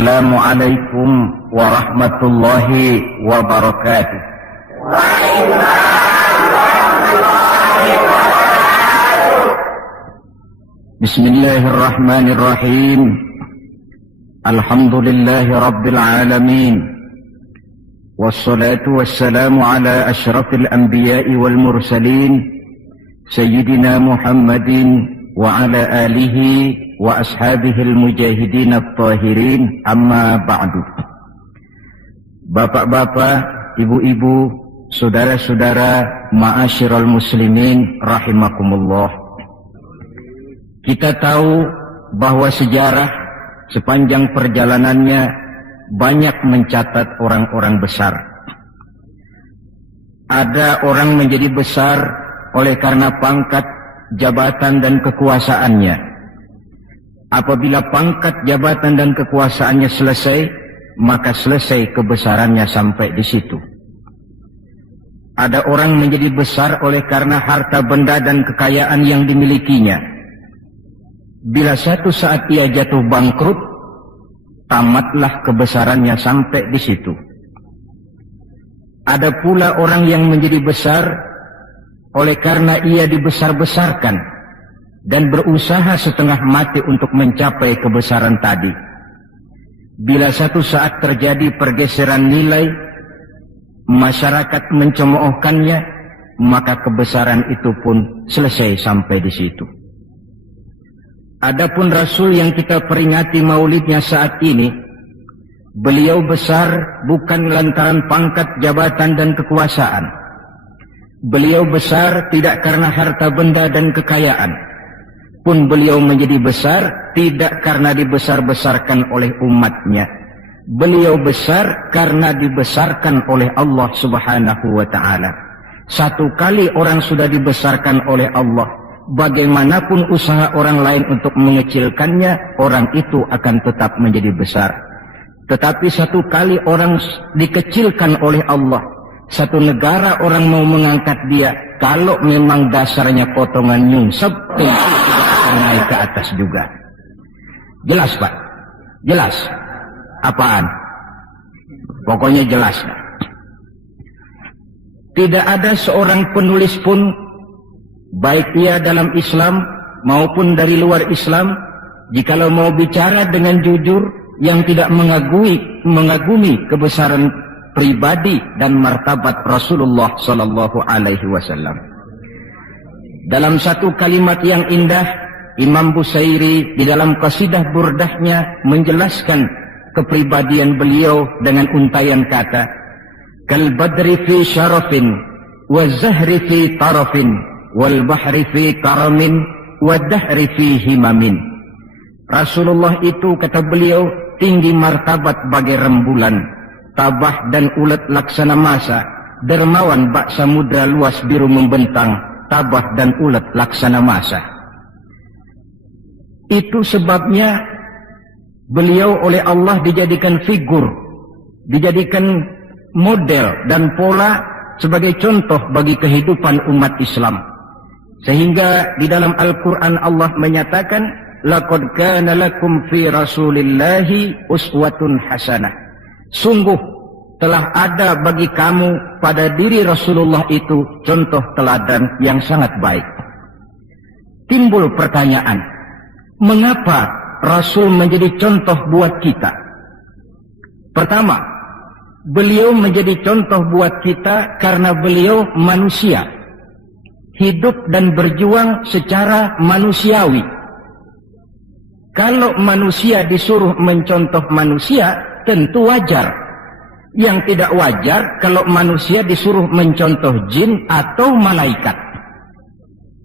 Assalamualaikum warahmatullahi wabarakatuh. Bismillahirrahmanirrahim. Alhamdulillahi rabbil alamin. Wassalatu wassalamu ala asyrafil anbiya'i wal mursalin Sayyidina Muhammadin wa ala alihi wa ashabihil mujahidin at-tahirin, amma ba'du. Bapak-bapak, ibu-ibu, saudara-saudara, ma'asyiral muslimin rahimakumullah. Kita tahu bahwa sejarah sepanjang perjalanannya banyak mencatat orang-orang besar. Ada orang menjadi besar oleh karena pangkat, jabatan dan kekuasaannya. Apabila pangkat, jabatan dan kekuasaannya selesai, maka selesai kebesarannya sampai di situ. Ada orang menjadi besar oleh karena harta benda dan kekayaan yang dimilikinya. Bila satu saat ia jatuh bangkrut, tamatlah kebesarannya sampai di situ. Ada pula orang yang menjadi besar oleh karena ia dibesar-besarkan dan berusaha setengah mati untuk mencapai kebesaran tadi. Bila satu saat terjadi pergeseran nilai, masyarakat mencemoohkannya, maka kebesaran itu pun selesai sampai di situ. Adapun Rasul yang kita peringati maulidnya saat ini, beliau besar bukan lantaran pangkat, jabatan dan kekuasaan. Beliau besar tidak karena harta benda dan kekayaan. Pun beliau menjadi besar tidak karena dibesar-besarkan oleh umatnya. Beliau besar karena dibesarkan oleh Allah Subhanahu wa ta'ala. Satu kali orang sudah dibesarkan oleh Allah, bagaimanapun usaha orang lain untuk mengecilkannya, orang itu akan tetap menjadi besar. Tetapi satu kali orang dikecilkan oleh Allah, satu negara orang mau mengangkat dia, kalau memang dasarnya potongan nyungsep, tentu tidak akan naik ke atas juga. Jelas, Pak? Jelas? Apaan? Pokoknya jelas. Tidak ada seorang penulis pun, baik ia dalam Islam maupun dari luar Islam, jikalau mau bicara dengan jujur, yang tidak mengagumi kebesaran pribadi dan martabat Rasulullah sallallahu alaihi wasallam. Dalam satu kalimat yang indah, Imam Busairi di dalam qasidah burdahnya menjelaskan kepribadian beliau dengan untayan kata, kal badri fi syarafin wa zahri fi tarafin wal bahri fi karamin wa dahri fi himamin. Rasulullah itu, kata beliau, tinggi martabat bagai rembulan, tabah dan ulet laksana masa, dermawan bak samudra luas biru membentang, tabah dan ulet laksana masa. Itu sebabnya beliau oleh Allah dijadikan figur, dijadikan model dan pola sebagai contoh bagi kehidupan umat Islam. Sehingga di dalam Al-Quran Allah menyatakan, laqad kana lakum fi rasulillahi uswatun hasanah. Sungguh telah ada bagi kamu pada diri Rasulullah itu contoh teladan yang sangat baik. Timbul pertanyaan, mengapa Rasul menjadi contoh buat kita? Pertama, beliau menjadi contoh buat kita karena beliau manusia, hidup dan berjuang secara manusiawi. Kalau manusia disuruh mencontoh manusia, tentu wajar. Yang tidak wajar kalau manusia disuruh mencontoh jin atau malaikat.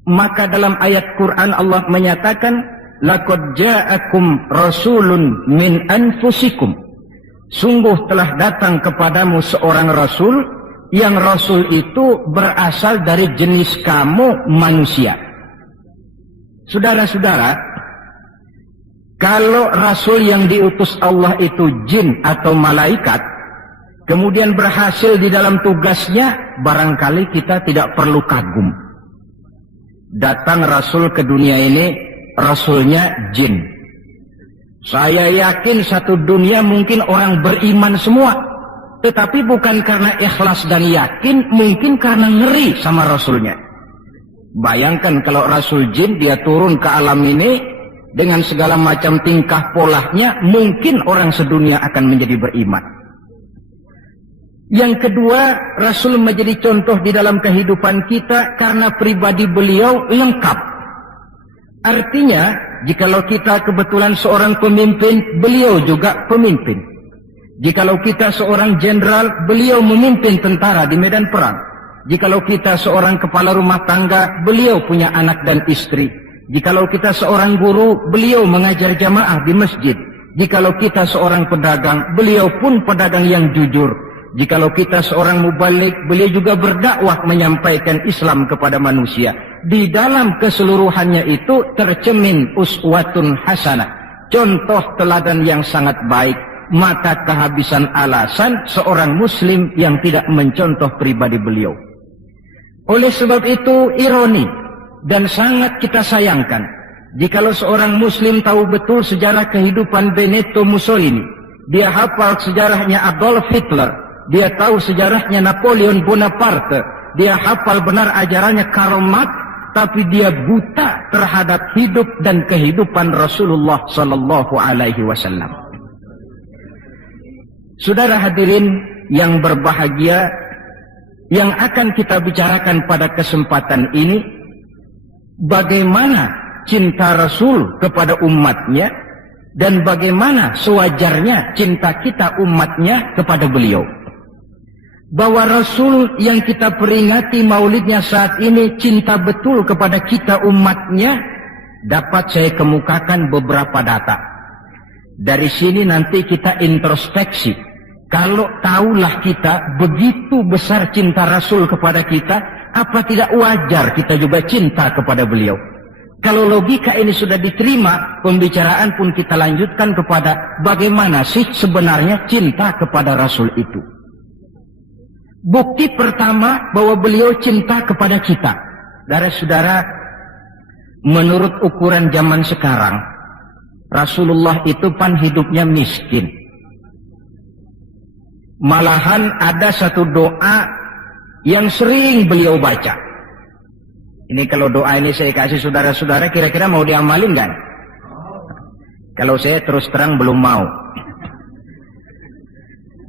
Maka dalam ayat Quran Allah menyatakan, laqad ja'akum rasulun min anfusikum. Sungguh telah datang kepadamu seorang rasul, yang rasul itu berasal dari jenis kamu manusia. Saudara-saudara, kalau rasul yang diutus Allah itu jin atau malaikat, kemudian berhasil di dalam tugasnya, barangkali kita tidak perlu kagum. Datang rasul ke dunia ini, rasulnya jin. Saya yakin satu dunia mungkin orang beriman semua, tetapi bukan karena ikhlas dan yakin, mungkin karena ngeri sama Rasulnya. Bayangkan kalau Rasul Jin dia turun ke alam ini dengan segala macam tingkah polanya, mungkin orang sedunia akan menjadi beriman. Yang kedua, Rasul menjadi contoh di dalam kehidupan kita karena pribadi beliau lengkap. Artinya, jikalau kita kebetulan seorang pemimpin, beliau juga pemimpin. Jikalau kita seorang jenderal, beliau memimpin tentara di medan perang. Jikalau kita seorang kepala rumah tangga, beliau punya anak dan istri. Jikalau kita seorang guru, beliau mengajar jamaah di masjid. Jikalau kita seorang pedagang, beliau pun pedagang yang jujur. Jikalau kita seorang mubalik, beliau juga berdakwah menyampaikan Islam kepada manusia. Di dalam keseluruhannya itu tercemin uswatun hasanah, contoh teladan yang sangat baik. Maka kehabisan alasan seorang muslim yang tidak mencontoh pribadi beliau. Oleh sebab itu ironi dan sangat kita sayangkan jikalau seorang muslim tahu betul sejarah kehidupan Benito Mussolini, dia hafal sejarahnya Adolf Hitler, dia tahu sejarahnya Napoleon Bonaparte, dia hafal benar ajarannya Karl Marx, tapi dia buta terhadap hidup dan kehidupan Rasulullah sallallahu alaihi wasallam. Saudara hadirin yang berbahagia, yang akan kita bicarakan pada kesempatan ini, bagaimana cinta Rasul kepada umatnya dan bagaimana sewajarnya cinta kita umatnya kepada beliau. Bahwa Rasul yang kita peringati maulidnya saat ini cinta betul kepada kita umatnya, dapat saya kemukakan beberapa data. Dari sini nanti kita introspeksi. Kalau tahulah kita begitu besar cinta Rasul kepada kita, apa tidak wajar kita juga cinta kepada beliau? Kalau logika ini sudah diterima, pembicaraan pun kita lanjutkan kepada bagaimana sih sebenarnya cinta kepada Rasul itu. Bukti pertama bahwa beliau cinta kepada kita. Saudara-saudara, menurut ukuran zaman sekarang, Rasulullah itu pan hidupnya miskin. Malahan ada satu doa yang sering beliau baca. Ini kalau doa ini saya kasih saudara-saudara, kira-kira mau diamalin kan? Kalau saya terus terang belum mau.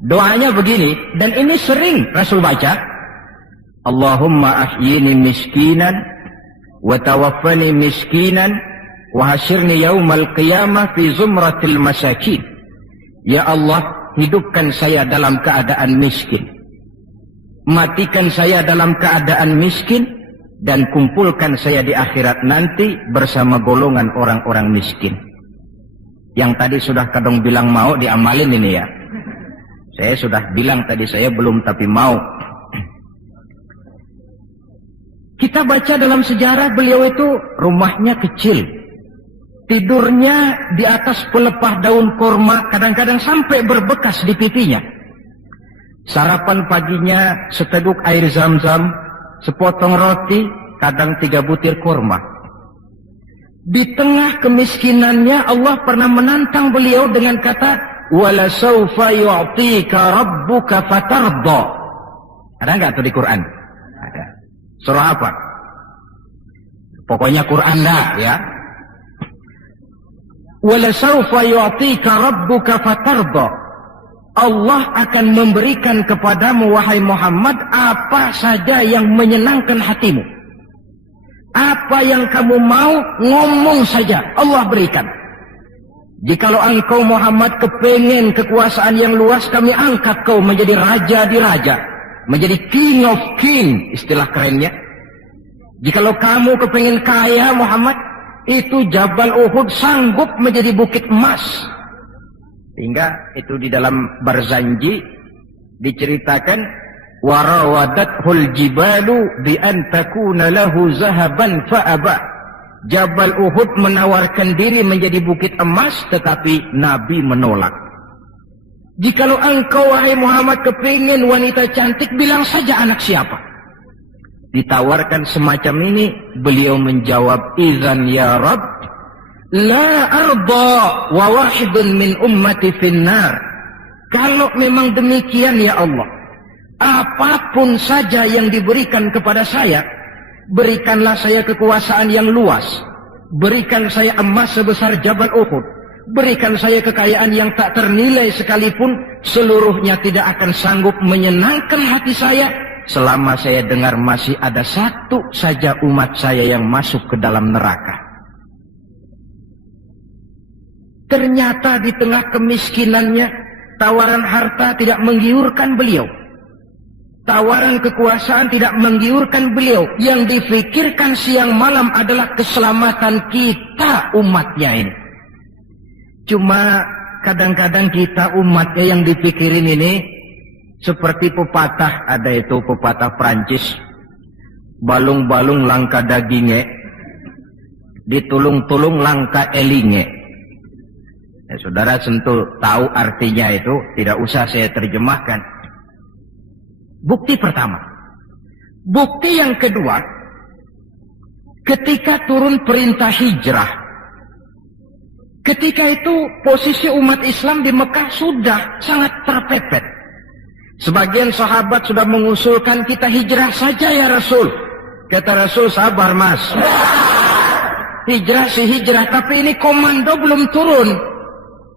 Doanya begini, dan ini sering Rasul baca. Allahumma ahyini miskinan, wa tawaffani miskinan, wa hasyirni yaumal qiyamah fi zumratil masakin. Ya Allah, hidupkan saya dalam keadaan miskin, matikan saya dalam keadaan miskin, dan kumpulkan saya di akhirat nanti bersama golongan orang-orang miskin. Yang tadi sudah kadang bilang mau diamalin ini ya. Saya sudah bilang tadi saya belum tapi mau. Kita baca dalam sejarah beliau itu rumahnya kecil. Tidurnya di atas pelepah daun kurma, kadang-kadang sampai berbekas di pipinya. Sarapan paginya seteguk air zam-zam, sepotong roti, kadang 3 butir kurma. Di tengah kemiskinannya Allah pernah menantang beliau dengan kata, wala sawfa yu'tika rabbuka fatarda. Ada enggak tuh di Quran? Ada. Surah apa? Pokoknya Quran dah ya. Wala sawfa yu'tika rabbuka fatarda. Allah akan memberikan kepadamu wahai Muhammad apa saja yang menyenangkan hatimu. Apa yang kamu mau, ngomong saja, Allah berikan. Jikalau engkau Muhammad kepengen kekuasaan yang luas, kami angkat kau menjadi raja di raja, menjadi king of king, istilah kerennya. Jikalau kamu kepengen kaya Muhammad, itu Jabal Uhud sanggup menjadi bukit emas. Sehingga itu di dalam Barzanji diceritakan, warawadathul jibalu bi an takuna lahu zahaban fa'aba. Jabal Uhud menawarkan diri menjadi bukit emas, tetapi Nabi menolak. Jikalau engkau wahai Muhammad kepingin wanita cantik, bilang saja anak siapa. Ditawarkan semacam ini, beliau menjawab, izan ya Rabb, La arda wa wahidun min ummati finnar. Kalau memang demikian ya Allah, apapun saja yang diberikan kepada saya, berikanlah saya kekuasaan yang luas, berikan saya emas sebesar Jabal Uhud, berikan saya kekayaan yang tak ternilai sekalipun, seluruhnya tidak akan sanggup menyenangkan hati saya selama saya dengar masih ada satu saja umat saya yang masuk ke dalam neraka. Ternyata di tengah kemiskinannya, tawaran harta tidak menggiurkan beliau. Tawaran kekuasaan tidak menggiurkan beliau. Yang difikirkan siang malam adalah keselamatan kita umatnya ini. Cuma kadang-kadang kita umatnya yang dipikirin ini seperti pepatah, ada itu pepatah Prancis, balung-balung langka dagingnya, ditulung-tulung langka elinge. Ya, saudara tentu tahu artinya itu, tidak usah saya terjemahkan. Bukti pertama. Bukti yang kedua, ketika turun perintah hijrah, ketika itu posisi umat Islam di Mekah sudah sangat terpepet. Sebagian sahabat sudah mengusulkan kita hijrah saja ya Rasul. Kata Rasul, sabar mas. Hijrah sih hijrah, tapi ini komando belum turun.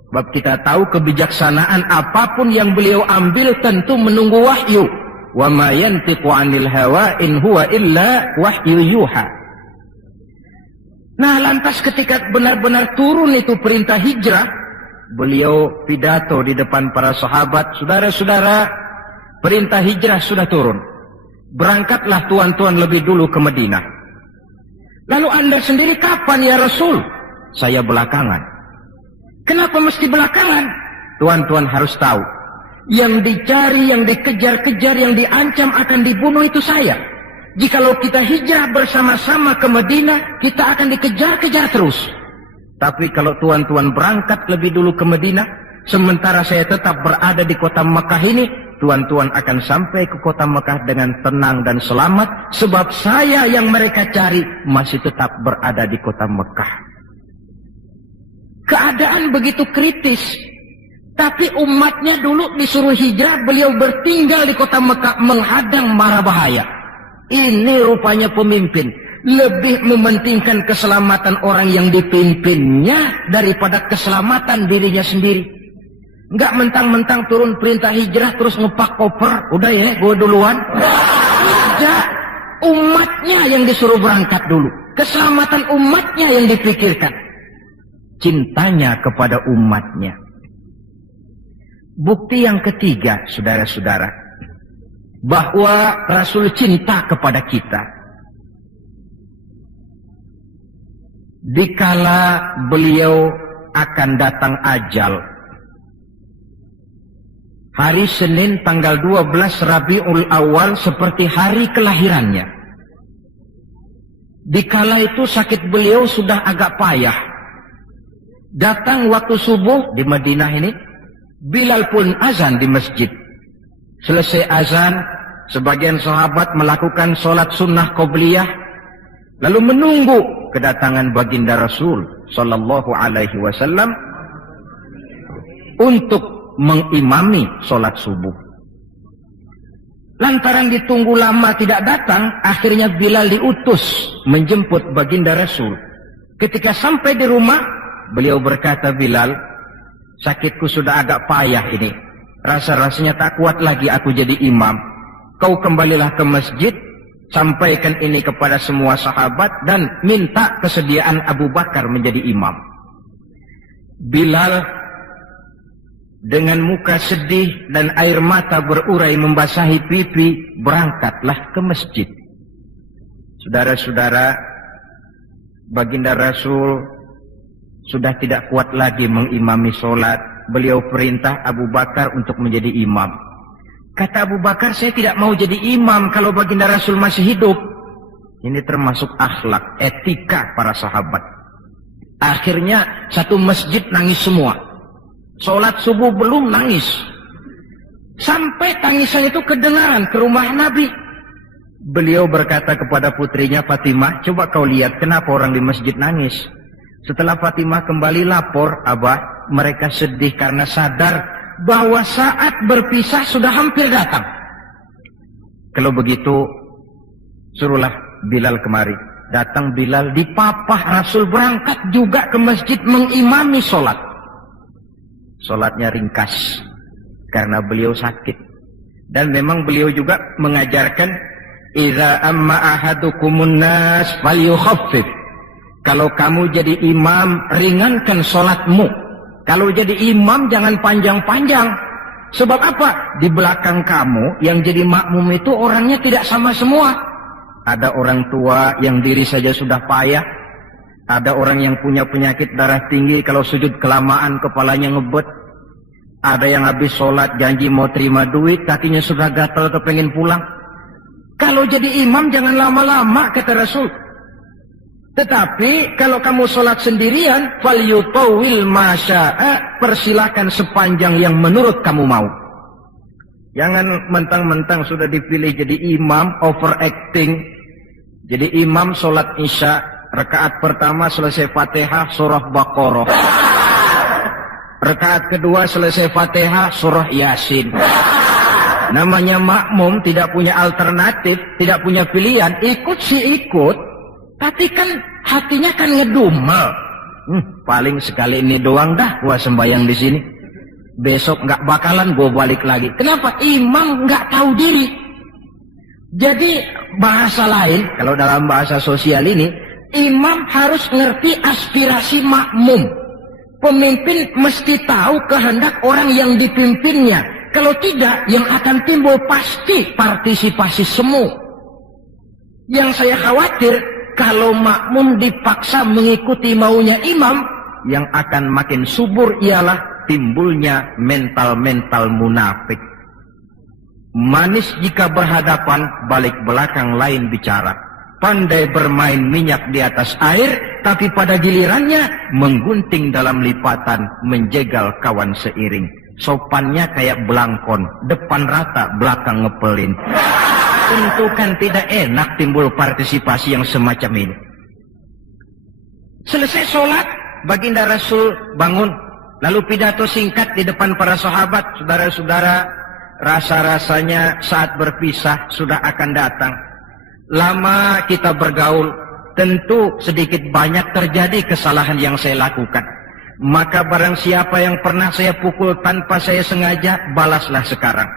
Sebab kita tahu kebijaksanaan apapun yang beliau ambil tentu menunggu wahyu. Wa ma yantiqu 'anil hawa in huwa illa wahyu yuha. Nah, lantas ketika benar-benar turun itu perintah hijrah, beliau pidato di depan para sahabat, saudara-saudara, perintah hijrah sudah turun. Berangkatlah tuan-tuan lebih dulu ke Madinah. Lalu Anda sendiri kapan ya Rasul? Saya belakangan. Kenapa mesti belakangan? Tuan-tuan harus tahu, yang dicari, yang dikejar-kejar, yang diancam akan dibunuh itu saya. Jikalau kita hijrah bersama-sama ke Madinah, kita akan dikejar-kejar terus. Tapi kalau tuan-tuan berangkat lebih dulu ke Madinah, sementara saya tetap berada di kota Mekah ini, tuan-tuan akan sampai ke kota Mekah dengan tenang dan selamat, sebab saya yang mereka cari masih tetap berada di kota Mekah. Keadaan begitu kritis, tapi umatnya dulu disuruh hijrah, beliau bertinggal di kota Mekah menghadang mara bahaya. Ini rupanya pemimpin lebih mementingkan keselamatan orang yang dipimpinnya daripada keselamatan dirinya sendiri. Enggak mentang-mentang turun perintah hijrah terus ngepak koper, udah ya gue duluan. Tidak, umatnya yang disuruh berangkat dulu, keselamatan umatnya yang dipikirkan, cintanya kepada umatnya. Bukti yang ketiga, saudara-saudara, bahwa Rasul cinta kepada kita. Dikala beliau akan datang ajal, hari Senin tanggal 12 Rabiul Awal seperti hari kelahirannya. Dikala itu sakit beliau sudah agak payah. Datang waktu subuh di Madinah ini, Bilal pun azan di masjid. Selesai azan, sebagian sahabat melakukan sholat sunnah qobliyah, lalu menunggu kedatangan baginda Rasul sallallahu alaihi wasallam untuk mengimami sholat subuh. Lantaran ditunggu lama tidak datang, akhirnya Bilal diutus menjemput baginda Rasul. Ketika sampai di rumah, beliau berkata, Bilal, sakitku sudah agak payah ini. Rasa-rasanya tak kuat lagi aku jadi imam. Kau kembalilah ke masjid, sampaikan ini kepada semua sahabat, dan minta kesediaan Abu Bakar menjadi imam. Bilal dengan muka sedih dan air mata berurai membasahi pipi, berangkatlah ke masjid. Saudara-saudara, baginda Rasul sudah tidak kuat lagi mengimami sholat. Beliau perintah Abu Bakar untuk menjadi imam. Kata Abu Bakar, saya tidak mau jadi imam kalau baginda Rasul masih hidup. Ini termasuk akhlak, etika para sahabat. Akhirnya satu masjid nangis semua. Sholat subuh belum nangis. Sampai tangisan itu kedengaran ke rumah Nabi. Beliau berkata kepada putrinya Fatimah, coba kau lihat kenapa orang di masjid nangis. Setelah Fatimah kembali lapor, Abah, mereka sedih karena sadar bahwa saat berpisah sudah hampir datang. Kalau begitu, suruhlah Bilal kemari. Datang Bilal, dipapah Rasul berangkat juga ke masjid mengimami sholat. Sholatnya ringkas karena beliau sakit. Dan memang beliau juga mengajarkan, idza amma ahadukumun nas falyukhaffif. Kalau kamu jadi imam, ringankan sholatmu. Kalau jadi imam, jangan panjang-panjang. Sebab apa? Di belakang kamu, yang jadi makmum itu orangnya tidak sama semua. Ada orang tua yang diri saja sudah payah. Ada orang yang punya penyakit darah tinggi, kalau sujud kelamaan kepalanya ngebet. Ada yang habis sholat janji mau terima duit, kakinya sudah gatal kepengen pulang. Kalau jadi imam jangan lama-lama, kata Rasul. Tetapi kalau kamu sholat sendirian, falyutawil masya'a, persilakan sepanjang yang menurut kamu mau. Jangan mentang-mentang sudah dipilih jadi imam, overacting. Jadi imam sholat isya, rakaat pertama selesai Fatihah, surah Baqarah. Rakaat kedua selesai Fatihah, surah Yasin. Namanya makmum, tidak punya alternatif, tidak punya pilihan, ikut sih ikut. Tapi kan hatinya kan ngedumel. Paling sekali ini doang dah gua sembahyang di sini. Besok nggak bakalan gua balik lagi. Kenapa? Imam nggak tahu diri. Jadi bahasa lain, kalau dalam bahasa sosial ini, imam harus ngerti aspirasi makmum. Pemimpin mesti tahu kehendak orang yang dipimpinnya. Kalau tidak, yang akan timbul pasti partisipasi semu. Yang saya khawatir, kalau makmum dipaksa mengikuti maunya imam, yang akan makin subur ialah timbulnya mental-mental munafik. Manis jika berhadapan, balik belakang lain bicara. Pandai bermain minyak di atas air, tapi pada gilirannya menggunting dalam lipatan, menjegal kawan seiring. Sopannya kayak belangkon, depan rata, belakang ngepelin. Tentu kan tidak enak timbul partisipasi yang semacam ini. Selesai sholat, baginda Rasul bangun, lalu pidato singkat di depan para sahabat. Saudara-saudara, rasa-rasanya saat berpisah sudah akan datang. Lama kita bergaul, tentu sedikit banyak terjadi kesalahan yang saya lakukan. Maka barang siapa yang pernah saya pukul tanpa saya sengaja, balaslah sekarang.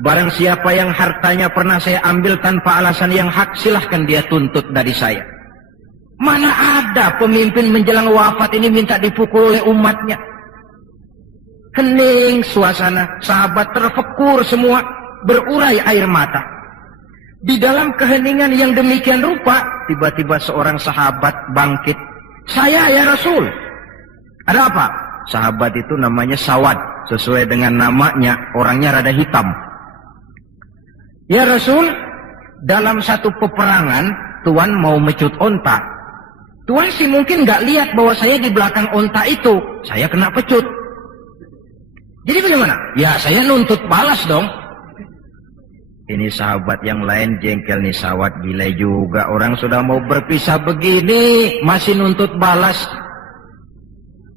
Barang siapa yang hartanya pernah saya ambil tanpa alasan yang hak, silahkan dia tuntut dari saya. Mana ada pemimpin menjelang wafat ini minta dipukul oleh umatnya. Hening suasana, sahabat terfekur semua, berurai air mata. Di dalam keheningan yang demikian rupa, tiba-tiba seorang sahabat bangkit. Saya ya Rasul. Ada apa? Sahabat itu namanya Sawad. Sesuai dengan namanya, orangnya rada hitam. Ya Rasul, dalam satu peperangan, Tuan mau mecut onta. Tuan sih mungkin nggak lihat bahwa saya di belakang onta itu. Saya kena pecut. Jadi bagaimana? Ya saya nuntut balas dong. Ini sahabat yang lain jengkel nih, Sawad gila juga. Orang sudah mau berpisah begini, masih nuntut balas.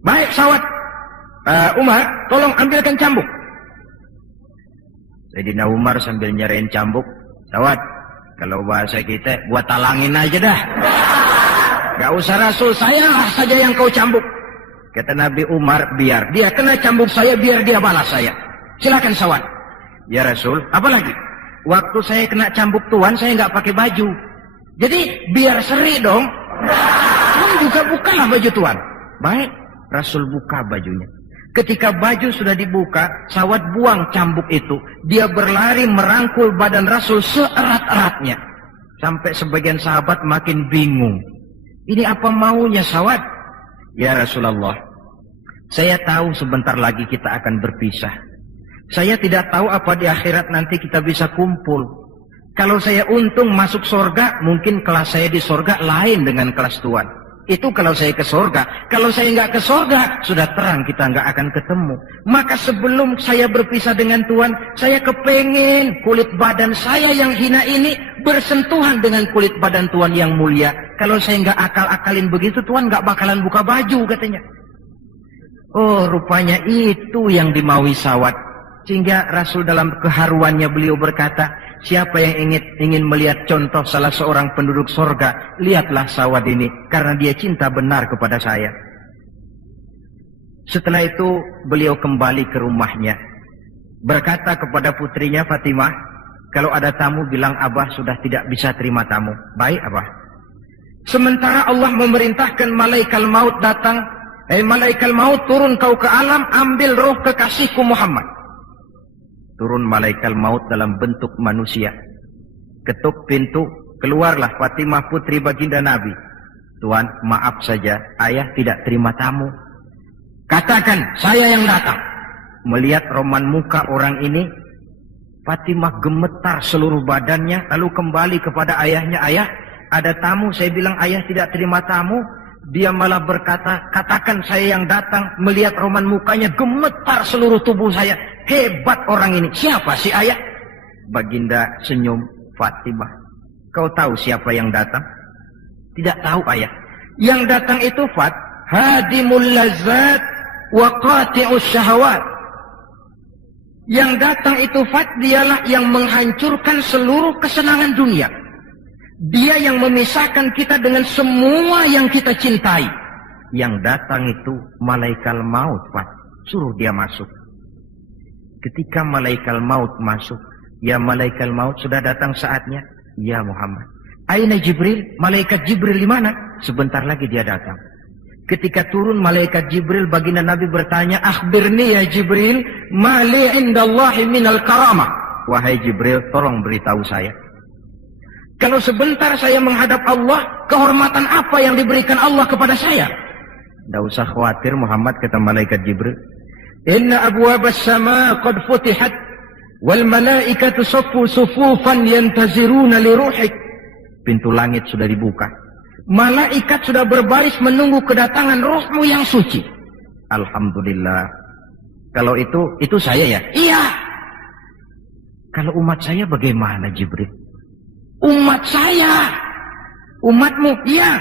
Baik Sawad, Umar, tolong ambilkan cambuk. Sayyidina Umar sambil nyariin cambuk. Sawad, kalau bahasa kita, gua talangin aja dah. Gak usah Rasul, saya saja yang kau cambuk. Kata Nabi Umar, biar dia kena cambuk saya, biar dia balas saya. Silakan Sawad. Ya Rasul, apa lagi? Waktu saya kena cambuk Tuan, saya nggak pakai baju. Jadi biar seri dong. Tuan juga bukalah baju Tuan. Baik, Rasul buka bajunya. Ketika baju sudah dibuka, Sawad buang cambuk itu. Dia berlari merangkul badan Rasul seerat-eratnya. Sampai sebagian sahabat makin bingung. Ini apa maunya Sawad? Ya Rasulullah, saya tahu sebentar lagi kita akan berpisah. Saya tidak tahu apa di akhirat nanti kita bisa kumpul. Kalau saya untung masuk surga, mungkin kelas saya di surga lain dengan kelas Tuan. Itu kalau saya ke surga. Kalau saya nggak ke surga, sudah terang kita nggak akan ketemu. Maka sebelum saya berpisah dengan Tuan, saya kepengen kulit badan saya yang hina ini bersentuhan dengan kulit badan Tuan yang mulia. Kalau saya nggak akal-akalin begitu, Tuhan nggak bakalan buka baju katanya. Oh, rupanya itu yang dimaui Sawat. Sehingga Rasul dalam keharuannya beliau berkata, siapa yang ingin melihat contoh salah seorang penduduk sorga, lihatlah Sawat ini, karena dia cinta benar kepada saya. Setelah itu beliau kembali ke rumahnya, berkata kepada putrinya Fatimah, kalau ada tamu bilang Abah sudah tidak bisa terima tamu. Baik Abah. Sementara Allah memerintahkan malaikat maut datang, malaikat maut turun kau ke alam, ambil roh kekasihku Muhammad. Turun malaikat maut dalam bentuk manusia. Ketuk pintu, keluarlah Fatimah putri baginda Nabi. Tuan, maaf saja, ayah tidak terima tamu. Katakan, saya yang datang. Melihat roman muka orang ini, Fatimah gemetar seluruh badannya, lalu kembali kepada ayahnya, ayah, ada tamu, saya bilang ayah tidak terima tamu. Dia malah berkata, katakan saya yang datang. Melihat roman mukanya, gemetar seluruh tubuh saya. Hebat orang ini. Siapa si ayah? Baginda senyum, Fatimah, kau tahu siapa yang datang? Tidak tahu ayah. Yang datang itu Fat, hadimul lazat wa qati'us syahawat. Yang datang itu Fat, dialah yang menghancurkan seluruh kesenangan dunia. Dia yang memisahkan kita dengan semua yang kita cintai. Yang datang itu malaikat maut Fat, suruh dia masuk. Ketika malaikat maut masuk, ya malaikat maut sudah datang saatnya. Ya Muhammad, aina Jibril? Malaikat Jibril di mana? Sebentar lagi dia datang. Ketika turun malaikat Jibril, baginda Nabi bertanya, akhbirni ya Jibril, mali indallahi minal karamah. Wahai Jibril, tolong beritahu saya, kalau sebentar saya menghadap Allah, kehormatan apa yang diberikan Allah kepada saya? Tidak usah khawatir Muhammad, kata malaikat Jibril. Inna abwabas sama qad futihat, wal malaikatu saffu sufufan yantaziruna li ruhik. Pintu langit sudah dibuka. Malaikat sudah berbaris menunggu kedatangan rohmu yang suci. Alhamdulillah. Kalau itu saya ya? Iya. Kalau umat saya bagaimana Jibril? Umat saya. Umatmu? Iya.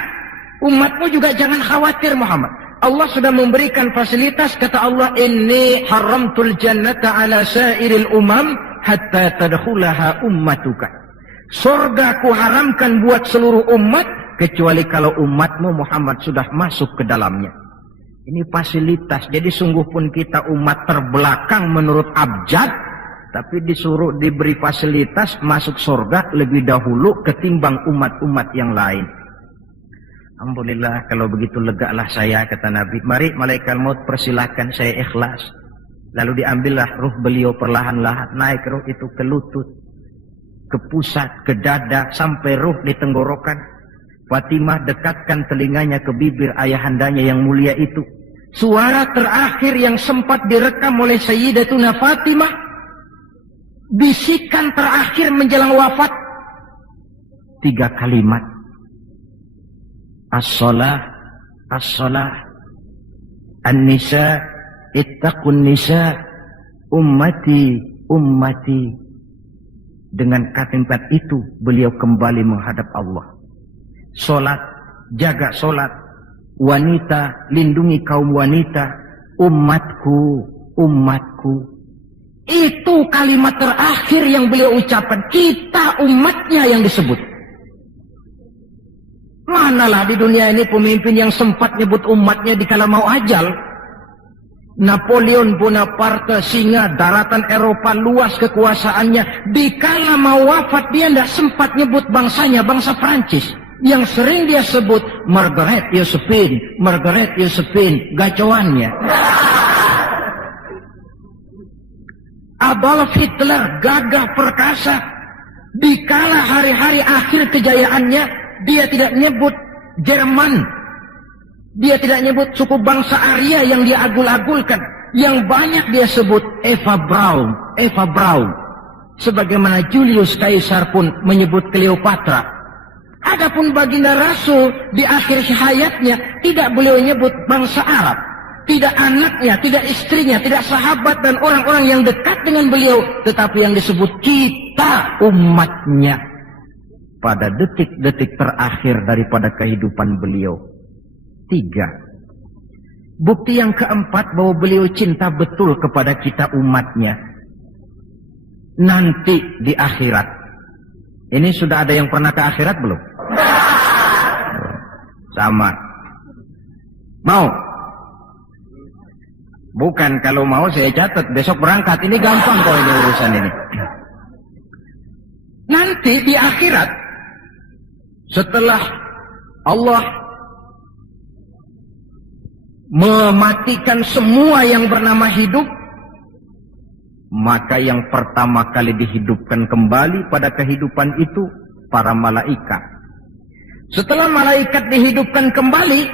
Umatmu juga jangan khawatir Muhammad. Allah sudah memberikan fasilitas, kata Allah, inni haramtul jannata ala sairil umam hatta tadkhulaha ummatuka. Surga ku haramkan buat seluruh umat, kecuali kalau umatmu Muhammad sudah masuk ke dalamnya. Ini fasilitas. Jadi sungguh pun kita umat terbelakang menurut abjad, tapi disuruh diberi fasilitas masuk surga lebih dahulu ketimbang umat-umat yang lain. Alhamdulillah, kalau begitu legalah saya, kata Nabi. Mari malaikat maut persilahkan, saya ikhlas. Lalu diambillah ruh beliau perlahan-lahan, naik ruh itu ke lutut, ke pusat, ke dada, sampai ruh di tenggorokan. Fatimah dekatkan telinganya ke bibir ayahandanya yang mulia itu. Suara terakhir yang sempat direkam oleh Sayyidatuna Fatimah, bisikan terakhir menjelang wafat, 3 kalimat. As-salah, as-salah, an-nisa, ittaqun nisa, ummati, ummati. Dengan kalimat itu beliau kembali menghadap Allah. Solat, jaga solat. Wanita, lindungi kaum wanita. Umatku, umatku. Itu kalimat terakhir yang beliau ucapkan. Kita umatnya yang disebut. Manalah di dunia ini pemimpin yang sempat nyebut umatnya dikala mau ajal. Napoleon Bonaparte, singa daratan Eropa, luas kekuasaannya. Dikala mau wafat dia tidak sempat nyebut bangsanya, bangsa Prancis. Yang sering dia sebut Margaret Josephine, Margaret Josephine, gacoannya. Adolf Hitler, gagah perkasa. Dikala hari-hari akhir kejayaannya, dia tidak nyebut Jerman. Dia tidak nyebut suku bangsa Arya yang dia agul-agulkan. Yang banyak dia sebut Eva Braun, Eva Braun. Sebagaimana Julius Caesar pun menyebut Cleopatra. Adapun baginda Rasul di akhir hayatnya tidak beliau nyebut bangsa Arab. Tidak anaknya, tidak istrinya, tidak sahabat dan orang-orang yang dekat dengan beliau. Tetapi yang disebut kita umatnya. pada detik-detik terakhir daripada kehidupan beliau. 3. Bukti yang keempat bahwa beliau cinta betul kepada kita umatnya. Nanti di akhirat. Ini sudah ada yang pernah ke akhirat belum? Sama. Mau? Bukan, kalau mau saya catat besok berangkat. Ini gampang kok ini urusan ini. Nanti di akhirat, setelah Allah mematikan semua yang bernama hidup, maka yang pertama kali dihidupkan kembali pada kehidupan itu para malaikat. Setelah malaikat dihidupkan kembali,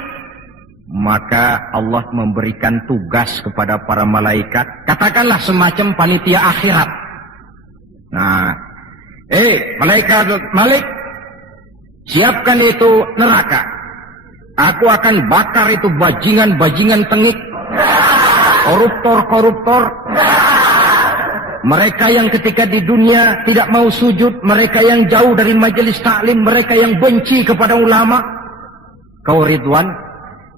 maka Allah memberikan tugas kepada para malaikat, katakanlah semacam panitia akhirat. Nah, Malik, siapkan itu neraka. Aku akan bakar itu bajingan-bajingan tengik, koruptor-koruptor, mereka yang ketika di dunia tidak mau sujud, mereka yang jauh dari majelis taklim, mereka yang benci kepada ulama. Kau Ridwan,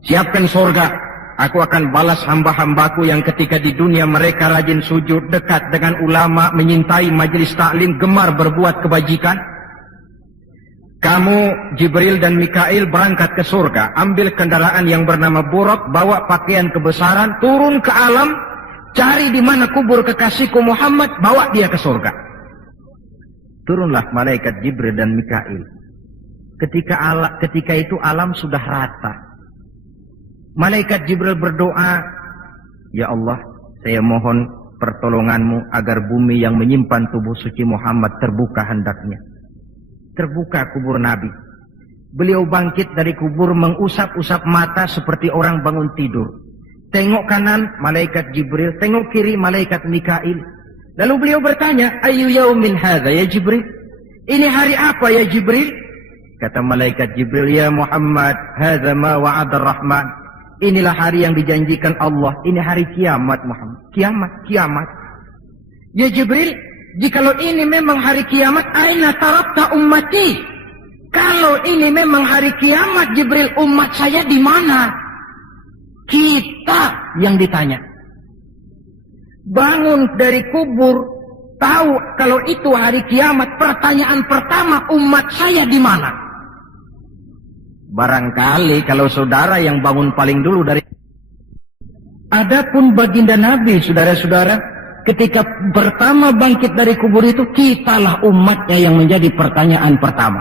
siapkan surga. Aku akan balas hamba-hambaku yang ketika di dunia mereka rajin sujud, dekat dengan ulama, menyintai majelis taklim, gemar berbuat kebajikan. Kamu, Jibril dan Mikail berangkat ke surga, ambil kendaraan yang bernama Buraq, bawa pakaian kebesaran, turun ke alam, cari di mana kubur kekasihku Muhammad, bawa dia ke surga. Turunlah malaikat Jibril dan Mikail. Ketika itu alam sudah rata. Malaikat Jibril berdoa, ya Allah, saya mohon pertolonganmu agar bumi yang menyimpan tubuh suci Muhammad terbuka hendaknya. Terbuka kubur Nabi. Beliau bangkit dari kubur mengusap-usap mata seperti orang bangun tidur. Tengok kanan malaikat Jibril, tengok kiri malaikat Mikail. Lalu beliau bertanya, ayu yaumin hadza ya Jibril? Ini hari apa ya Jibril? Kata malaikat Jibril, ya Muhammad, hadza ma wa'ada ar-Rahman. Inilah hari yang dijanjikan Allah. Ini hari kiamat Muhammad. Kiamat. Ya Jibril, jikalau ini memang hari kiamat, aina tarakta ummati? Kalau ini memang hari kiamat Jibril, umat saya di mana? Kita yang ditanya. Bangun dari kubur, tahu kalau itu hari kiamat, pertanyaan pertama, umat saya di mana? Barangkali kalau saudara yang bangun paling dulu dari... Adapun baginda Nabi, saudara-saudara, ketika pertama bangkit dari kubur itu, kitalah umatnya yang menjadi pertanyaan pertama.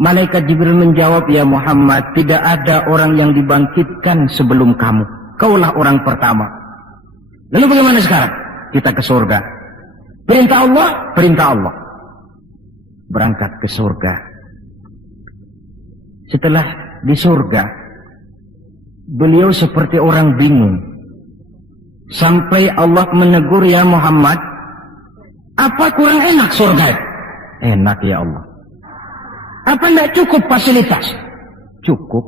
Malaikat Jibril menjawab, ya Muhammad, tidak ada orang yang dibangkitkan sebelum kamu. Kaulah orang pertama. Lalu bagaimana sekarang? Kita ke surga. Perintah Allah, perintah Allah. Berangkat ke surga. Setelah di surga, beliau seperti orang bingung. Sampai Allah menegur, ya Muhammad, apa kurang enak surga? Enak ya Allah. Apa tidak cukup fasilitas? Cukup.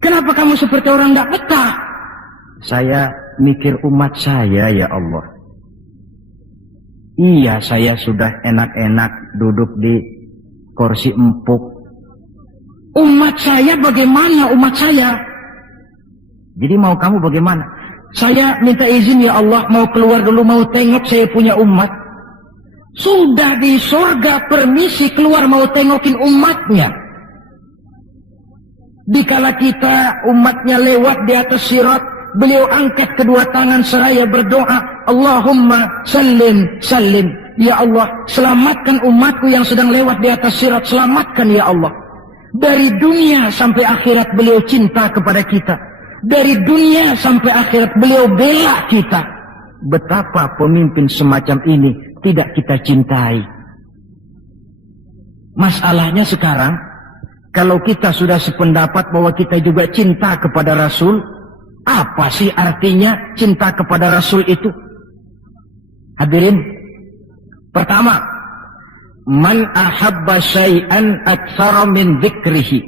Kenapa kamu seperti orang tidak betah? Saya mikir umat saya ya Allah. Iya, saya sudah enak-enak duduk di kursi empuk. Umat saya bagaimana umat saya? Jadi mau kamu bagaimana? Saya minta izin ya Allah, mau keluar dulu, mau tengok saya punya umat. Sudah di surga permisi keluar mau tengokin umatnya. Dikala kita umatnya lewat di atas sirat, beliau angkat kedua tangan seraya berdoa, Allahumma sallim sallim. Ya Allah, selamatkan umatku yang sedang lewat di atas sirat, selamatkan ya Allah. Dari dunia sampai akhirat beliau cinta kepada kita. Dari dunia sampai akhirat beliau bela kita. Betapa pemimpin semacam ini tidak kita cintai. Masalahnya sekarang, kalau kita sudah sependapat bahwa kita juga cinta kepada Rasul, apa sih artinya cinta kepada Rasul itu? Hadirin, pertama, man ahabba syai'an aktsara min dzikrihi.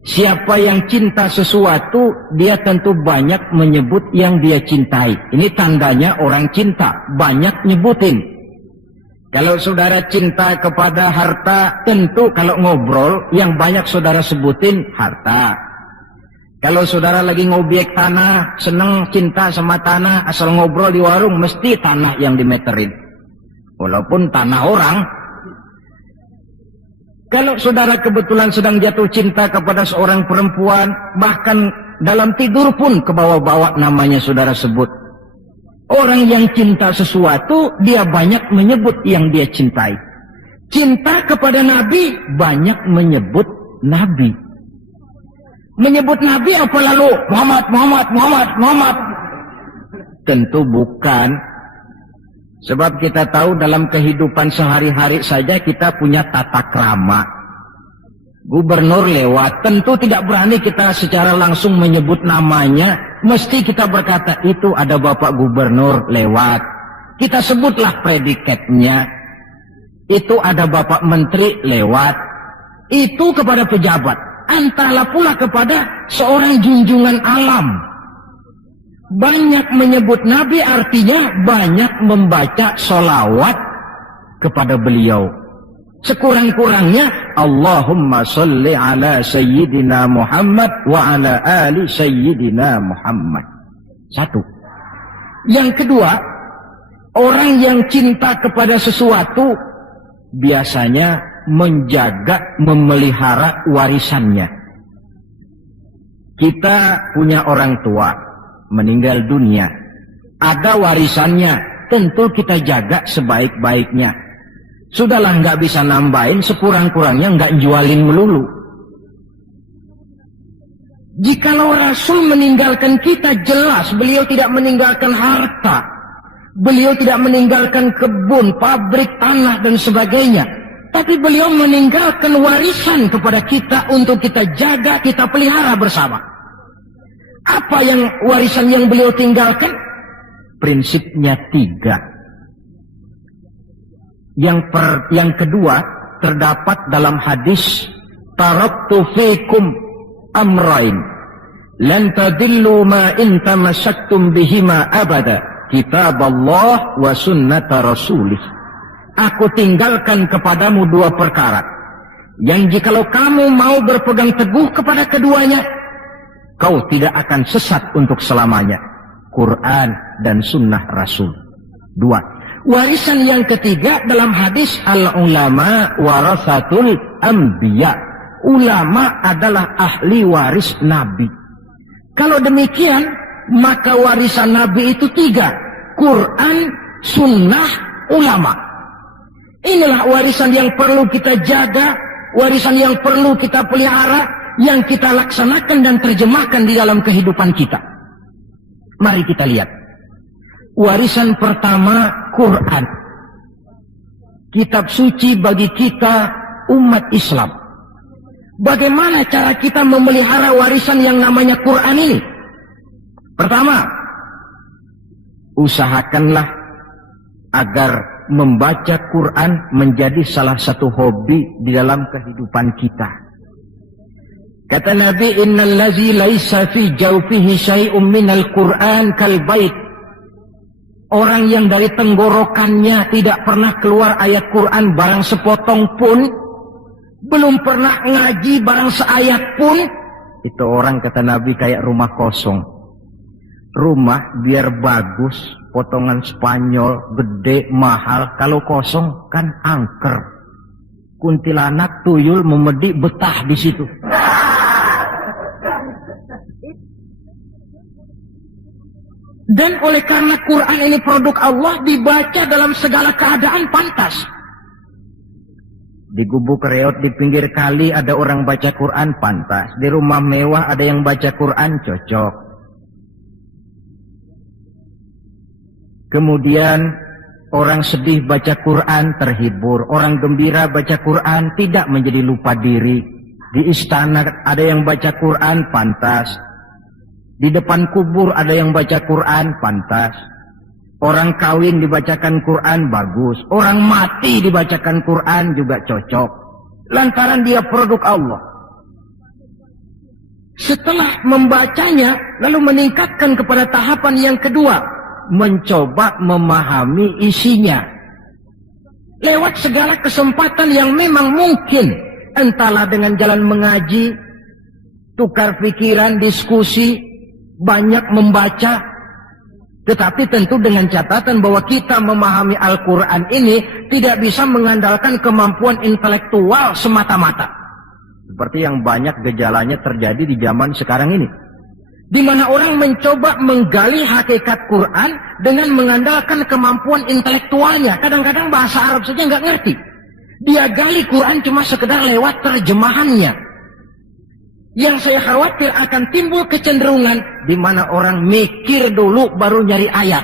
Siapa yang cinta sesuatu, dia tentu banyak menyebut yang dia cintai. Ini tandanya orang cinta, banyak nyebutin. Kalau saudara cinta kepada harta, tentu kalau ngobrol yang banyak saudara sebutin harta. Kalau saudara lagi ngobjek tanah, senang cinta sama tanah, asal ngobrol di warung mesti tanah yang dimeterin. Walaupun tanah orang. Kalau saudara kebetulan sedang jatuh cinta kepada seorang perempuan, bahkan dalam tidur pun kebawa-bawa namanya saudara sebut. Orang yang cinta sesuatu, dia banyak menyebut yang dia cintai. Cinta kepada Nabi, banyak menyebut Nabi. Menyebut Nabi apa lalu? Muhammad, Muhammad, Muhammad, Muhammad. Tentu bukan. Sebab kita tahu dalam kehidupan sehari-hari saja kita punya tata krama. Gubernur lewat, tentu tidak berani kita secara langsung menyebut namanya. Mesti kita berkata, itu ada Bapak Gubernur lewat. Kita sebutlah predikatnya. Itu ada Bapak Menteri lewat. Itu kepada pejabat. Antara pula kepada seorang junjungan alam. Banyak menyebut Nabi artinya banyak membaca sholawat kepada beliau. Sekurang-kurangnya Allahumma sholli ala Sayyidina Muhammad wa ala ali Sayyidina Muhammad. Satu. Yang kedua, orang yang cinta kepada sesuatu biasanya menjaga, memelihara warisannya. Kita punya orang tua meninggal dunia, ada warisannya, tentu kita jaga sebaik-baiknya. Sudahlah nggak bisa nambahin, sekurang-kurangnya nggak jualin melulu. Jikalau Rasul meninggalkan kita, jelas beliau tidak meninggalkan harta. Beliau tidak meninggalkan kebun, pabrik, tanah dan sebagainya. Tapi beliau meninggalkan warisan kepada kita untuk kita jaga, kita pelihara bersama. Apa yang warisan yang beliau tinggalkan? Prinsipnya 3. Yang kedua terdapat dalam hadis, taraktu fikum amrain lan tadillu ma in tamassaktum bihima abada, kitab Allah wa sunnata rasulih. Aku tinggalkan kepadamu 2 perkara yang jikalau kamu mau berpegang teguh kepada keduanya, kau tidak akan sesat untuk selamanya. Quran dan sunnah Rasul. 2. Warisan yang ketiga dalam hadis, al-ulama warasatul anbiya. Ulama adalah ahli waris Nabi. Kalau demikian, maka warisan Nabi itu 3. Quran, sunnah, ulama. Inilah warisan yang perlu kita jaga, warisan yang perlu kita pelihara, yang kita laksanakan dan terjemahkan di dalam kehidupan kita. Mari kita lihat. Warisan pertama, Quran. Kitab suci bagi kita umat Islam. Bagaimana cara kita memelihara warisan yang namanya Quran ini? Pertama, usahakanlah agar membaca Quran menjadi salah satu hobi di dalam kehidupan kita. Kata Nabi, innal ladzi laisa fi jawfihi syai'un minal Qur'an kal bait. Orang yang dari tenggorokannya tidak pernah keluar ayat Quran barang sepotong pun, belum pernah ngaji barang seayat pun, itu orang kata Nabi kayak rumah kosong. Rumah biar bagus, potongan Spanyol, gede, mahal, kalau kosong kan angker. Kuntilanak, tuyul, memedi, betah di situ. Dan oleh karena Quran ini produk Allah, dibaca dalam segala keadaan pantas. Di gubuk reot di pinggir kali ada orang baca Quran, pantas. Di rumah mewah ada yang baca Quran, cocok. Kemudian orang sedih baca Quran, terhibur. Orang gembira baca Quran, tidak menjadi lupa diri. Di istana ada yang baca Quran, pantas. Di depan kubur ada yang baca Quran, pantas. Orang kawin dibacakan Quran, bagus. Orang mati dibacakan Quran juga cocok. Lantaran dia produk Allah. Setelah membacanya, lalu meningkatkan kepada tahapan yang kedua. Mencoba memahami isinya. lewat segala kesempatan yang memang mungkin, entahlah dengan jalan mengaji, tukar pikiran, diskusi, banyak membaca, tetapi tentu dengan catatan bahwa kita memahami Al-Quran ini tidak bisa mengandalkan kemampuan intelektual semata-mata. Seperti yang banyak gejalanya terjadi di zaman sekarang ini, di mana orang mencoba menggali hakikat Quran dengan mengandalkan kemampuan intelektualnya. Kadang-kadang bahasa Arab saja nggak ngerti. Dia gali Quran cuma sekedar lewat terjemahannya. Yang saya khawatir akan timbul kecenderungan di mana orang mikir dulu baru nyari ayat.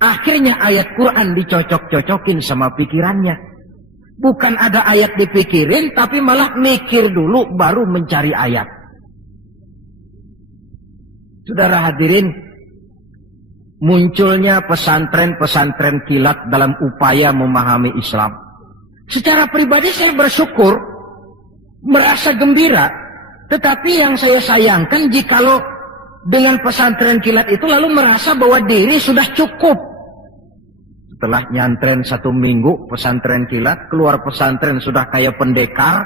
Akhirnya ayat Quran dicocok-cocokin sama pikirannya. Bukan ada ayat dipikirin, tapi malah mikir dulu baru mencari ayat. Saudara hadirin, munculnya pesantren-pesantren kilat dalam upaya memahami Islam. Secara pribadi saya bersyukur, merasa gembira, tetapi yang saya sayangkan jikalau dengan pesantren kilat itu lalu merasa bahwa diri sudah cukup. Setelah nyantren 1 minggu pesantren kilat, keluar pesantren sudah kayak pendekar,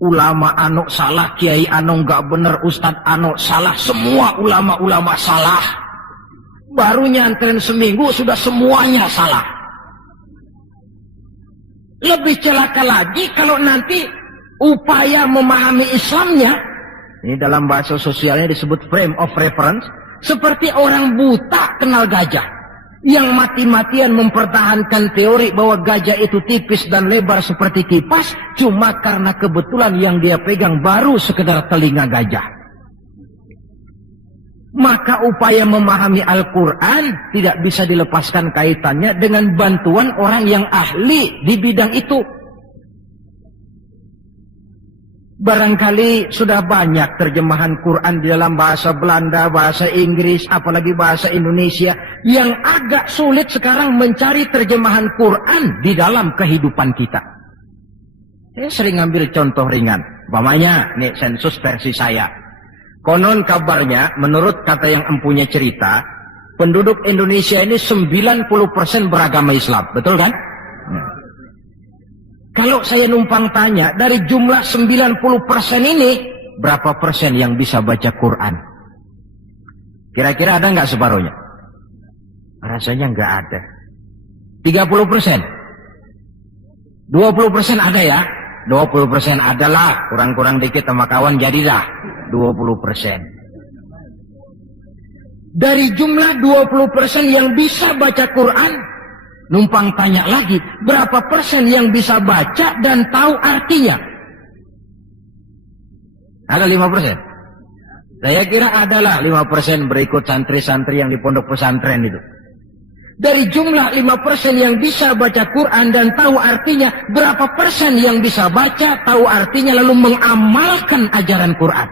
ulama anu salah, kiai anu nggak bener, ustad anu salah, semua ulama-ulama salah. Baru nyantren seminggu sudah semuanya salah. Lebih celaka lagi kalau nanti upaya memahami Islamnya, ini dalam bahasa sosialnya disebut frame of reference, seperti orang buta kenal gajah, yang mati-matian mempertahankan teori bahwa gajah itu tipis dan lebar seperti kipas, cuma karena kebetulan yang dia pegang baru sekedar telinga gajah. Maka upaya memahami Al-Quran tidak bisa dilepaskan kaitannya dengan bantuan orang yang ahli di bidang itu. Barangkali sudah banyak terjemahan Quran di dalam bahasa Belanda, bahasa Inggris, apalagi bahasa Indonesia, yang agak sulit sekarang mencari terjemahan Quran di dalam kehidupan kita. Saya sering ambil contoh ringan, umpamanya nih sensus versi saya. Konon kabarnya, menurut kata yang empunya cerita, penduduk Indonesia ini 90% beragama Islam, betul kan? Kalau saya numpang tanya, dari jumlah 90% ini, berapa persen yang bisa baca Quran? Kira-kira ada nggak separuhnya? Rasanya nggak ada. 30%? 20% ada ya? 20% adalah, kurang-kurang dikit sama kawan jadilah 20%. Dari jumlah 20% yang bisa baca Quran, numpang tanya lagi, berapa persen yang bisa baca dan tahu artinya? Ada 5%? Saya kira adalah 5% berikut santri-santri yang di pondok pesantren itu. Dari jumlah 5% yang bisa baca Quran dan tahu artinya, berapa persen yang bisa baca, tahu artinya, lalu mengamalkan ajaran Quran?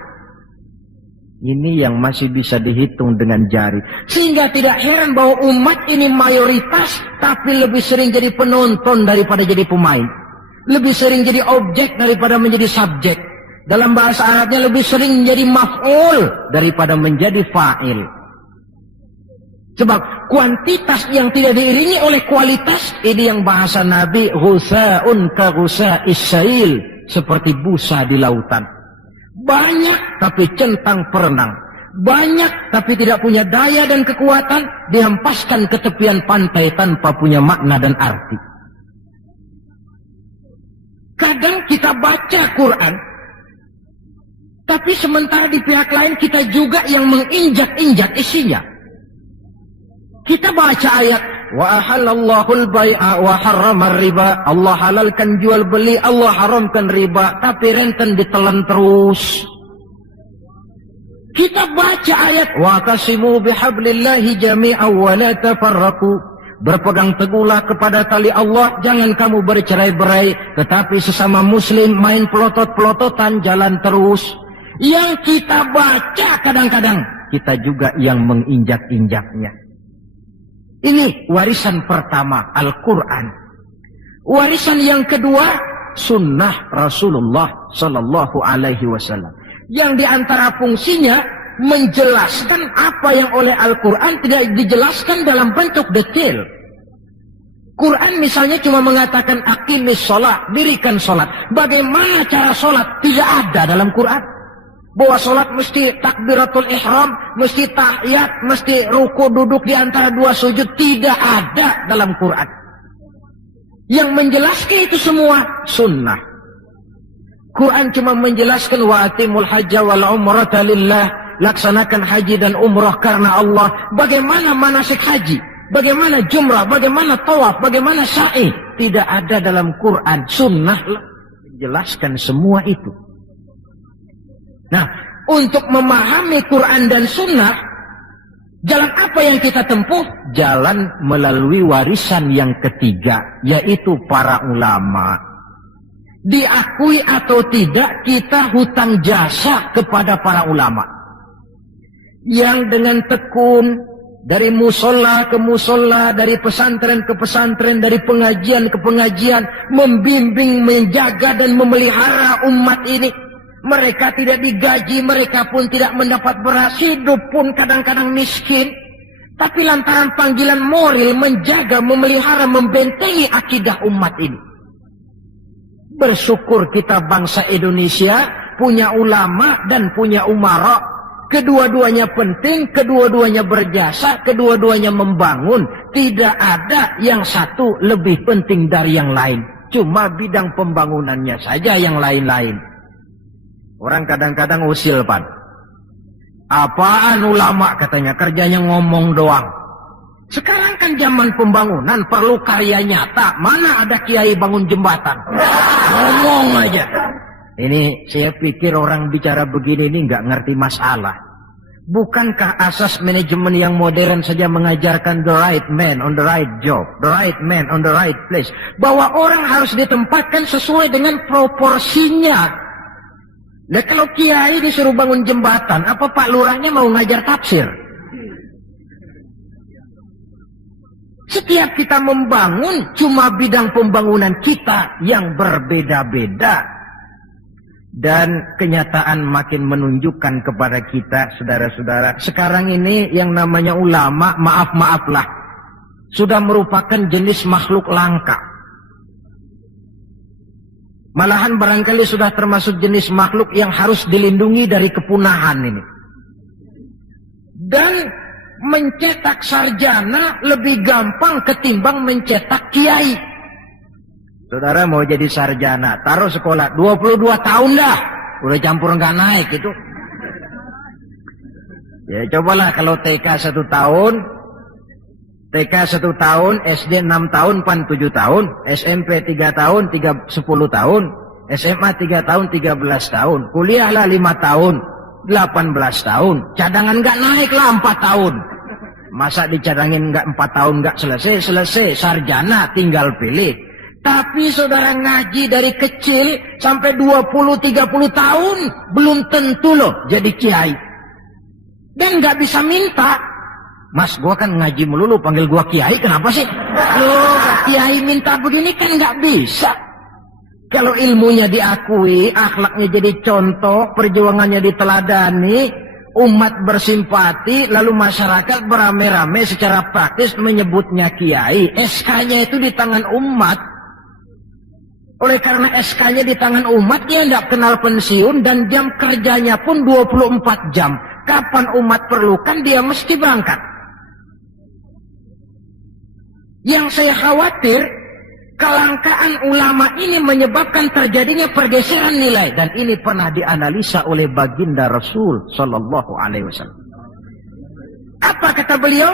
Ini yang masih bisa dihitung dengan jari. Sehingga tidak heran bahwa umat ini mayoritas, tapi lebih sering jadi penonton daripada jadi pemain. Lebih sering jadi objek daripada menjadi subjek. Dalam bahasa Arabnya lebih sering menjadi maf'ul daripada menjadi fa'il. Sebab kuantitas yang tidak diiringi oleh kualitas, ini yang bahasa Nabi, ghusa'un ka ghusa'is sail, seperti busa di lautan. Banyak tapi centang perenang, banyak tapi tidak punya daya dan kekuatan, dihempaskan ke tepian pantai tanpa punya makna dan arti. Kadang kita baca Quran, tapi sementara di pihak lain kita juga yang menginjak-injak isinya. Kita baca ayat, wa ahallallahu al-bai'a wa harrama riba. Allah halalkan jual beli, Allah haramkan riba, tapi renten ditelan terus. Kita baca ayat, wa qasimu bihablillahi jami'an wa la tafarraqu. Berpegang teguhlah kepada tali Allah, jangan kamu bercerai-berai, tetapi sesama muslim main pelotot-pelototan jalan terus. Yang kita baca kadang-kadang kita juga yang menginjak-injaknya. Ini warisan pertama, Al-Quran. Warisan yang kedua, sunnah Rasulullah Sallallahu Alaihi Wasallam. Yang diantara fungsinya menjelaskan apa yang oleh Al-Quran tidak dijelaskan dalam bentuk detail. Quran misalnya cuma mengatakan aqimis sholat, dirikan sholat. Bagaimana cara sholat? Tidak ada dalam Quran. Bahwa sholat mesti takbiratul ihram, mesti tahiyat, mesti ruku duduk di antara dua sujud. Tidak ada dalam Quran. Yang menjelaskan itu semua sunnah. Quran cuma menjelaskan wa atimul hajja wal umrata lillah, laksanakan haji dan umrah karena Allah. Bagaimana manasik haji, bagaimana jumrah, bagaimana tawaf, bagaimana sa'i, tidak ada dalam Quran. Sunnah menjelaskan semua itu. Nah, untuk memahami Quran dan sunnah, jalan apa yang kita tempuh? Jalan melalui warisan yang ketiga, yaitu para ulama. Diakui atau tidak, kita hutang jasa kepada para ulama yang dengan tekun dari musola ke musola, dari pesantren ke pesantren, dari pengajian ke pengajian, membimbing, menjaga dan memelihara umat ini. Mereka tidak digaji, mereka pun tidak mendapat beras, hidup pun kadang-kadang miskin. Tapi lantaran panggilan moral menjaga, memelihara, membentengi akidah umat ini. Bersyukur kita bangsa Indonesia punya ulama dan punya umara. Kedua-duanya penting, kedua-duanya berjasa, kedua-duanya membangun. Tidak ada yang satu lebih penting dari yang lain. Cuma bidang pembangunannya saja yang lain-lain. Orang kadang-kadang usil, Pan. Apaan ulama katanya, kerjanya ngomong doang. Sekarang kan zaman pembangunan, perlu karya nyata. Mana ada kiai bangun jembatan? Ngomong aja. Ini saya pikir orang bicara begini ini nggak ngerti masalah. Bukankah asas manajemen yang modern saja mengajarkan the right man on the right job, the right man on the right place, bahwa orang harus ditempatkan sesuai dengan proporsinya. Nah, kalau kiai disuruh bangun jembatan, apa Pak Lurahnya mau ngajar tafsir? Setiap kita membangun, cuma bidang pembangunan kita yang berbeda-beda. Dan kenyataan makin menunjukkan kepada kita, saudara-saudara, sekarang ini yang namanya ulama, maaf-maaflah, sudah merupakan jenis makhluk langka. Malahan barangkali sudah termasuk jenis makhluk yang harus dilindungi dari kepunahan ini. Dan mencetak sarjana lebih gampang ketimbang mencetak kiai. Saudara mau jadi sarjana, taruh sekolah 22 tahun dah, udah campur nggak naik itu. Ya cobalah kalau TK 1 tahun, TK 1 tahun, SD 6 tahun, PAN 7 tahun, SMP 3 tahun, 10 tahun, SMA 3 tahun, 13 tahun, kuliah lah 5 tahun, 18 tahun, cadangan nggak naik lah 4 tahun. Masa dicadangin nggak 4 tahun nggak selesai, sarjana tinggal pilih. Tapi saudara ngaji dari kecil sampai 20-30 tahun belum tentu loh jadi kiai. Dan nggak bisa minta. Mas, gua kan ngaji melulu, panggil gua kiai, kenapa sih? Loh, kiai minta begini kan nggak bisa. Kalau ilmunya diakui, akhlaknya jadi contoh, perjuangannya diteladani, umat bersimpati, lalu masyarakat beramai-ramai secara praktis menyebutnya kiai. SK-nya itu di tangan umat. Oleh karena SK-nya di tangan umat, dia tidak kenal pensiun dan jam kerjanya pun 24 jam. Kapan umat perlukan, dia mesti berangkat. Yang saya khawatir, kelangkaan ulama ini menyebabkan terjadinya pergeseran nilai. Dan ini pernah dianalisa oleh baginda Rasul Sallallahu Alaihi Wasallam. Apa kata beliau?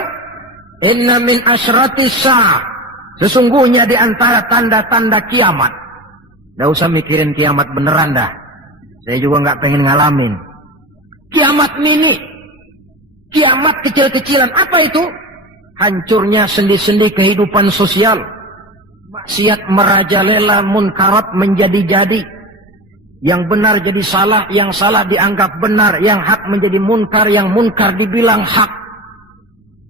Inna min asyrati sa'ah. Sesungguhnya di antara tanda-tanda kiamat. Nggak usah mikirin kiamat beneran dah. Saya juga nggak pengen ngalamin. Kiamat mini. Kiamat kecil-kecilan. Apa itu? Hancurnya sendi-sendi kehidupan sosial. Maksiat merajalela, munkarat menjadi-jadi. Yang benar jadi salah, yang salah dianggap benar, yang hak menjadi munkar, yang munkar dibilang hak.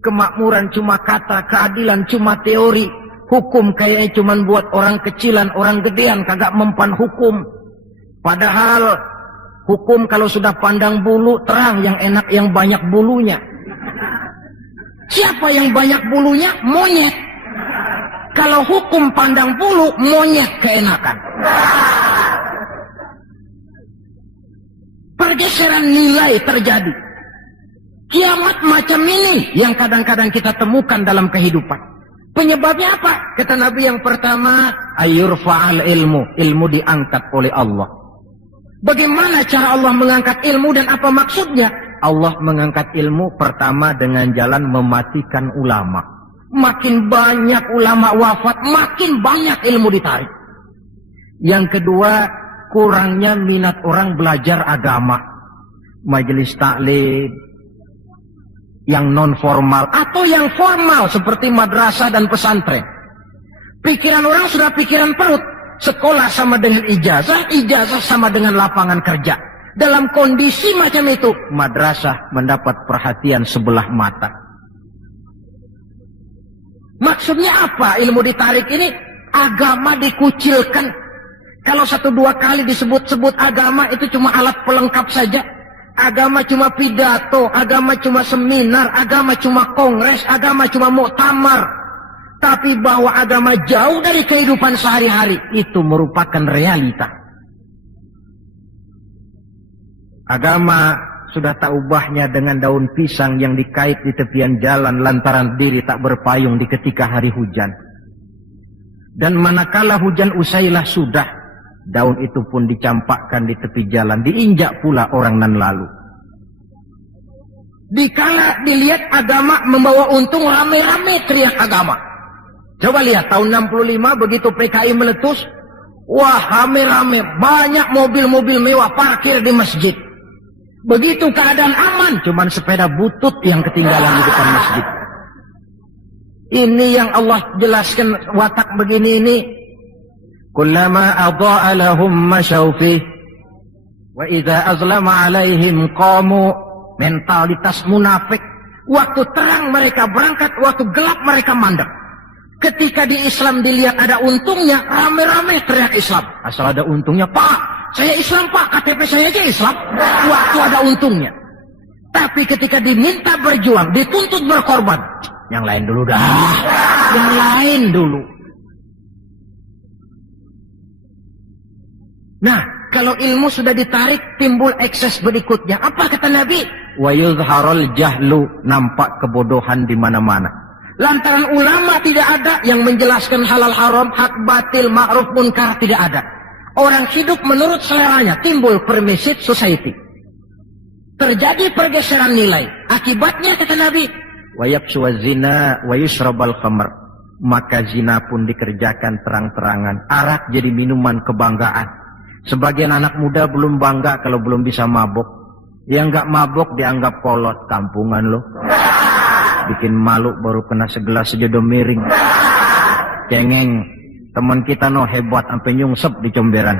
Kemakmuran cuma kata, keadilan cuma teori. Hukum kayaknya cuma buat orang kecilan, orang gedean, kagak mempan hukum. Padahal hukum kalau sudah pandang bulu, terang yang enak yang banyak bulunya. Siapa yang banyak bulunya? Monyet. Kalau kalau hukum pandang bulu, monyet keenakan. Pergeseran nilai terjadi. Kiamat macam ini yang kadang-kadang kita temukan dalam kehidupan. Penyebabnya apa? Kata Nabi yang pertama, ayurfa'al ilmu. Ilmu diangkat oleh Allah. Bagaimana cara Allah mengangkat ilmu dan apa maksudnya? Allah mengangkat ilmu pertama dengan jalan mematikan ulama. Makin banyak ulama wafat, makin banyak ilmu ditarik. Yang kedua, kurangnya minat orang belajar agama. Majelis taklim yang non formal atau yang formal seperti madrasah dan pesantren. Pikiran orang sudah pikiran perut. Sekolah sama dengan ijazah, ijazah sama dengan lapangan kerja. Dalam kondisi macam itu, madrasah mendapat perhatian sebelah mata. Maksudnya apa ilmu ditarik ini? Agama dikucilkan. Kalau 1-2 kali disebut-sebut agama itu cuma alat pelengkap saja. Agama cuma pidato, agama cuma seminar, agama cuma kongres, agama cuma muktamar. Tapi bahwa agama jauh dari kehidupan sehari-hari, itu merupakan realita. Agama sudah tak ubahnya dengan daun pisang yang dikait di tepian jalan lantaran diri tak berpayung di ketika hari hujan. Dan manakala hujan usailah sudah, daun itu pun dicampakkan di tepi jalan, diinjak pula orang nan lalu. Dikala dilihat agama membawa untung, rame-rame teriak agama. Coba lihat tahun 65 begitu PKI meletus, wah rame-rame, banyak mobil-mobil mewah parkir di masjid. Begitu keadaan aman, cuman sepeda butut yang ketinggalan di depan masjid. Ini yang Allah jelaskan watak begini ini. Kullama adha'a lahum masyaw fih wa idza azlama alaihim qamu. Mentalitas munafik. Waktu terang mereka berangkat, waktu gelap mereka mandek. Ketika di Islam dilihat ada untungnya, rame-rame teriak Islam. Asal ada untungnya, Pak, saya Islam Pak, KTP saya aja Islam. Waktu ada untungnya. Tapi ketika diminta berjuang, dituntut berkorban, yang lain dulu dah. Yang lain dulu. Nah, kalau ilmu sudah ditarik, timbul ekses berikutnya. Apa kata Nabi? Wa yuzharul jahlu, nampak kebodohan di mana-mana. Lantaran ulama tidak ada yang menjelaskan halal haram, hak batil, ma'ruf munkar, tidak ada. Orang hidup menurut seleranya, timbul permissive society. Terjadi pergeseran nilai. Akibatnya kata Nabi, wa yafshu zina wa yushrabal khamr. Maka zina pun dikerjakan terang-terangan. Arak jadi minuman kebanggaan. Sebagian anak muda belum bangga kalau belum bisa mabok. Yang gak mabok dianggap kolot, kampungan lo. Bikin malu baru kena segelas sejodoh miring. Cengeng, teman kita no hebat sampai nyungsep di comberan.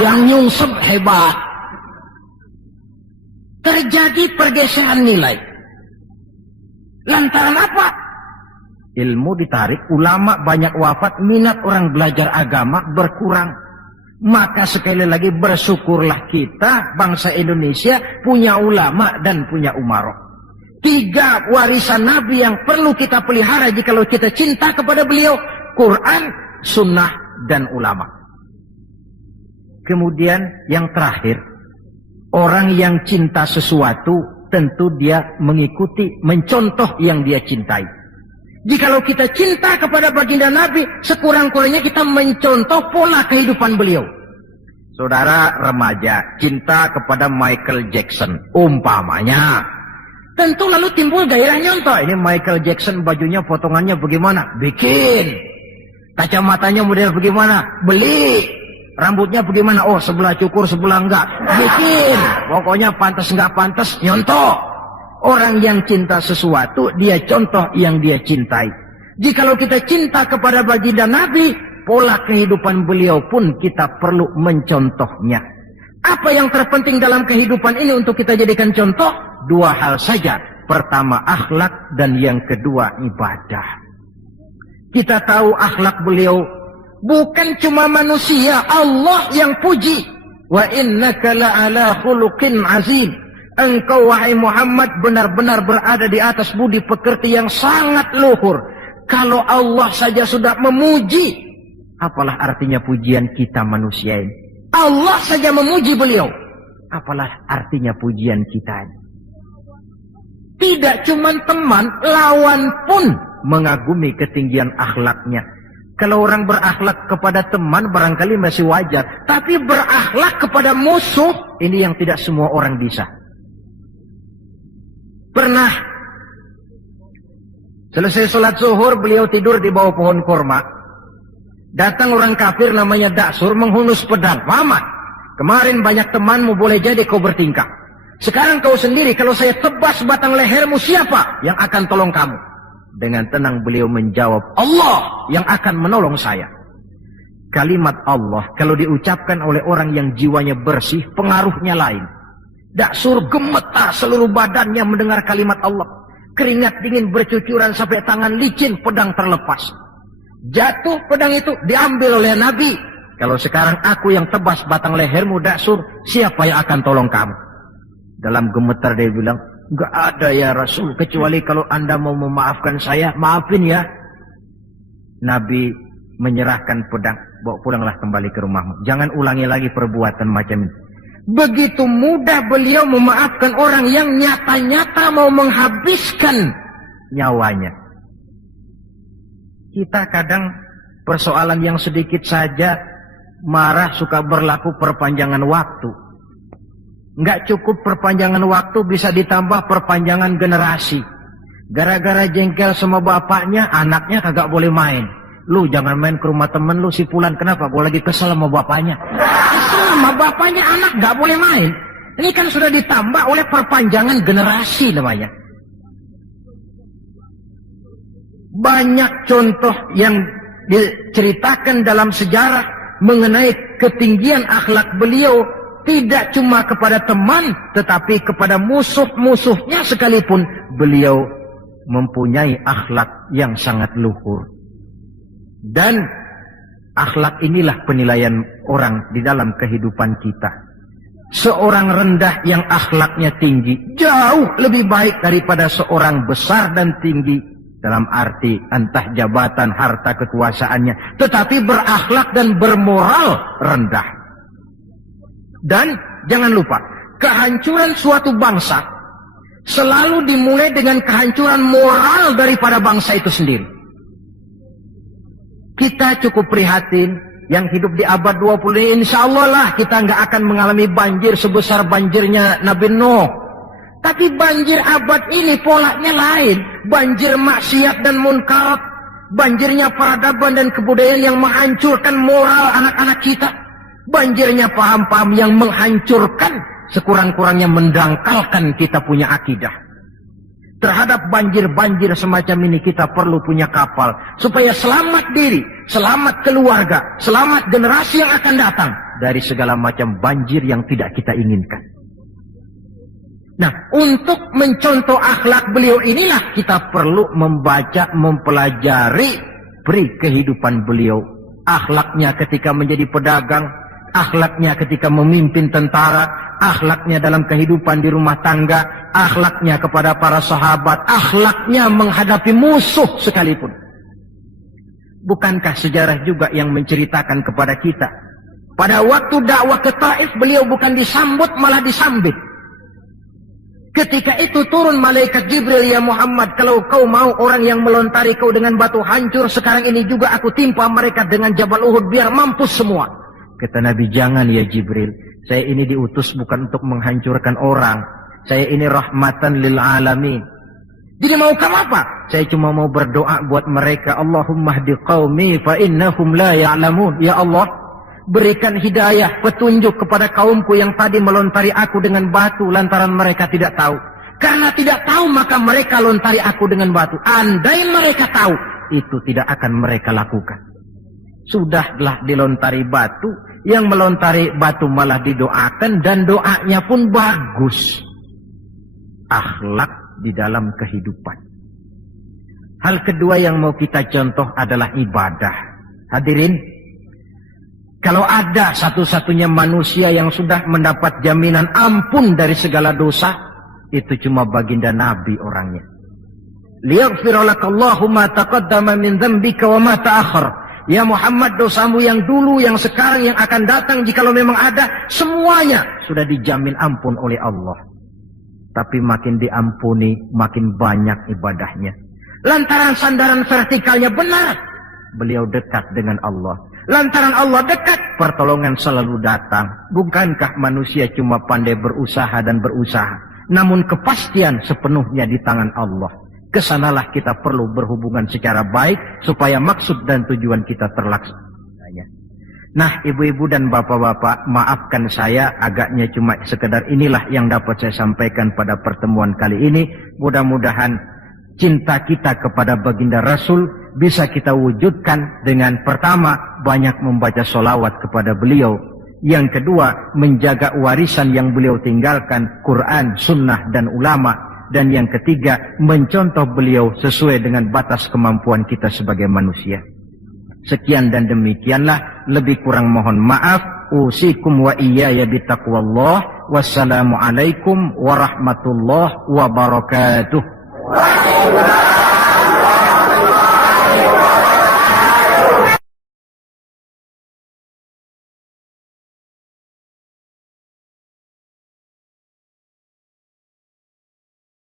Yang nyungsep hebat. Terjadi pergeseran nilai. Lantaran apa? Ilmu ditarik, ulama banyak wafat, minat orang belajar agama berkurang. Maka sekali lagi bersyukurlah kita bangsa Indonesia punya ulama dan punya umarok. 3 warisan Nabi yang perlu kita pelihara jikalau kita cinta kepada beliau. Quran, sunnah, dan ulama. Kemudian yang terakhir, orang yang cinta sesuatu tentu dia mengikuti, mencontoh yang dia cintai. Jikalau kita cinta kepada baginda Nabi, sekurang-kurangnya kita mencontoh pola kehidupan beliau. Saudara remaja, cinta kepada Michael Jackson, umpamanya. Tentu lalu timbul gairah nyontoh. Ini Michael Jackson, bajunya potongannya bagaimana? Bikin. Kacamatanya model bagaimana? Beli. Rambutnya bagaimana? Oh, sebelah cukur, sebelah enggak. Bikin. Pokoknya pantas enggak pantas, nyontoh. Orang yang cinta sesuatu, dia contoh yang dia cintai. Jikalau kita cinta kepada baginda Nabi, pola kehidupan beliau pun kita perlu mencontohnya. Apa yang terpenting dalam kehidupan ini untuk kita jadikan contoh? 2 hal saja. Pertama akhlak dan yang kedua ibadah. Kita tahu akhlak beliau bukan cuma manusia, Allah yang puji. Wa innaka la'ala khuluqin azim. Engkau wahai Muhammad benar-benar berada di atas budi pekerti yang sangat luhur. Kalau Allah saja sudah memuji, apalah artinya pujian kita manusia ini? Allah saja memuji beliau, apalah artinya pujian kita ini? Tidak cuma teman, lawan pun mengagumi ketinggian akhlaknya. Kalau orang berakhlak kepada teman barangkali masih wajar, tapi berakhlak kepada musuh, ini yang tidak semua orang bisa. Pernah selesai sholat zuhur, beliau tidur di bawah pohon kurma. Datang orang kafir namanya Daksur menghunus pedang. Muhammad, kemarin banyak temanmu, boleh jadi kau bertingkah. Sekarang kau sendiri, kalau saya tebas batang lehermu, siapa yang akan tolong kamu? Dengan tenang beliau menjawab, Allah yang akan menolong saya. Kalimat Allah kalau diucapkan oleh orang yang jiwanya bersih, pengaruhnya lain. Daksur gemetar seluruh badannya mendengar kalimat Allah. Keringat dingin bercucuran sampai tangan licin, pedang terlepas. Jatuh pedang itu, diambil oleh Nabi. Kalau sekarang aku yang tebas batang lehermu Daksur, siapa yang akan tolong kamu? Dalam gemetar dia bilang, enggak ada ya Rasul, kecuali kalau anda mau memaafkan saya, maafin ya. Nabi menyerahkan pedang, bawa pulanglah kembali ke rumahmu. Jangan ulangi lagi perbuatan macam ini. Begitu mudah beliau memaafkan orang yang nyata-nyata mau menghabiskan nyawanya. Kita kadang persoalan yang sedikit saja marah suka berlaku perpanjangan waktu. Nggak cukup perpanjangan waktu, bisa ditambah perpanjangan generasi. Gara-gara jengkel sama bapaknya, anaknya kagak boleh main. Lu jangan main ke rumah temen lu si Fulan, kenapa? Gua lagi kesel sama bapaknya. Kesel sama bapaknya, anak gak boleh main. Ini kan sudah ditambah oleh perpanjangan generasi namanya. Banyak contoh yang diceritakan dalam sejarah mengenai ketinggian akhlak beliau. Tidak cuma kepada teman, tetapi kepada musuh-musuhnya sekalipun beliau mempunyai akhlak yang sangat luhur. Dan akhlak inilah penilaian orang di dalam kehidupan kita. Seorang rendah yang akhlaknya tinggi jauh lebih baik daripada seorang besar dan tinggi, dalam arti entah jabatan, harta, kekuasaannya, tetapi berakhlak dan bermoral rendah. Dan jangan lupa, kehancuran suatu bangsa selalu dimulai dengan kehancuran moral daripada bangsa itu sendiri. Kita cukup prihatin yang hidup di abad 20 ini, insya Allah lah kita nggak akan mengalami banjir sebesar banjirnya Nabi Nuh. Tapi banjir abad ini polanya lain. Banjir maksiat dan munkar, banjirnya peradaban dan kebudayaan yang menghancurkan moral anak-anak kita. Banjirnya paham-paham yang menghancurkan, sekurang-kurangnya mendangkalkan kita punya akidah. Terhadap banjir-banjir semacam ini kita perlu punya kapal, supaya selamat diri, selamat keluarga, selamat generasi yang akan datang dari segala macam banjir yang tidak kita inginkan. Nah, untuk mencontoh akhlak beliau inilah kita perlu membaca, mempelajari peri kehidupan beliau. Akhlaknya ketika menjadi pedagang, akhlaknya ketika memimpin tentara, akhlaknya dalam kehidupan di rumah tangga, akhlaknya kepada para sahabat, akhlaknya menghadapi musuh sekalipun. Bukankah sejarah juga yang menceritakan kepada kita, pada waktu dakwah ke Taif beliau bukan disambut malah disambit. Ketika itu turun malaikat Jibril, ya Muhammad, kalau kau mau orang yang melontari kau dengan batu hancur, sekarang ini juga aku timpa mereka dengan Jabal Uhud biar mampus semua. Kata Nabi, jangan ya Jibril, saya ini diutus bukan untuk menghancurkan orang, saya ini rahmatan lil alamin. Jadi mau kamu apa? Saya cuma mau berdoa buat mereka, Allahumma hdi qaumi fa innahum la ya'lamun. Ya Allah, berikan hidayah, petunjuk kepada kaumku yang tadi melontari aku dengan batu lantaran mereka tidak tahu. Karena tidak tahu maka mereka lontari aku dengan batu. Andai mereka tahu, itu tidak akan mereka lakukan. Sudahlah dilontari batu, yang melontari batu malah didoakan dan doanya pun bagus. Akhlak di dalam kehidupan. Hal kedua yang mau kita contoh adalah ibadah. Hadirin, kalau ada satu-satunya manusia yang sudah mendapat jaminan ampun dari segala dosa, itu cuma baginda Nabi orangnya. liyaghfira lakallahu ma taqaddama min dzambika wa ma ta'akhkhar. Ya Muhammad, dosamu yang dulu, yang sekarang, yang akan datang, jikalau memang ada, semuanya sudah dijamin ampun oleh Allah. Tapi makin diampuni, makin banyak ibadahnya. Lantaran sandaran vertikalnya benar, beliau dekat dengan Allah. Lantaran Allah dekat, pertolongan selalu datang. Bukankah manusia cuma pandai berusaha dan berusaha, namun kepastian sepenuhnya di tangan Allah. Kesanalah kita perlu berhubungan secara baik supaya maksud dan tujuan kita terlaksana. Nah, ibu-ibu dan bapak-bapak, maafkan saya agaknya cuma sekedar inilah yang dapat saya sampaikan pada pertemuan kali ini. Mudah-mudahan cinta kita kepada baginda Rasul bisa kita wujudkan dengan pertama, banyak membaca sholawat kepada beliau. Yang kedua, menjaga warisan yang beliau tinggalkan, Quran, sunnah, dan ulama. Dan yang ketiga, mencontoh beliau sesuai dengan batas kemampuan kita sebagai manusia. Sekian dan demikianlah, lebih kurang mohon maaf. Usikum wa iyaya bitaqwallah. Wassalamualaikum warahmatullahi wabarakatuh.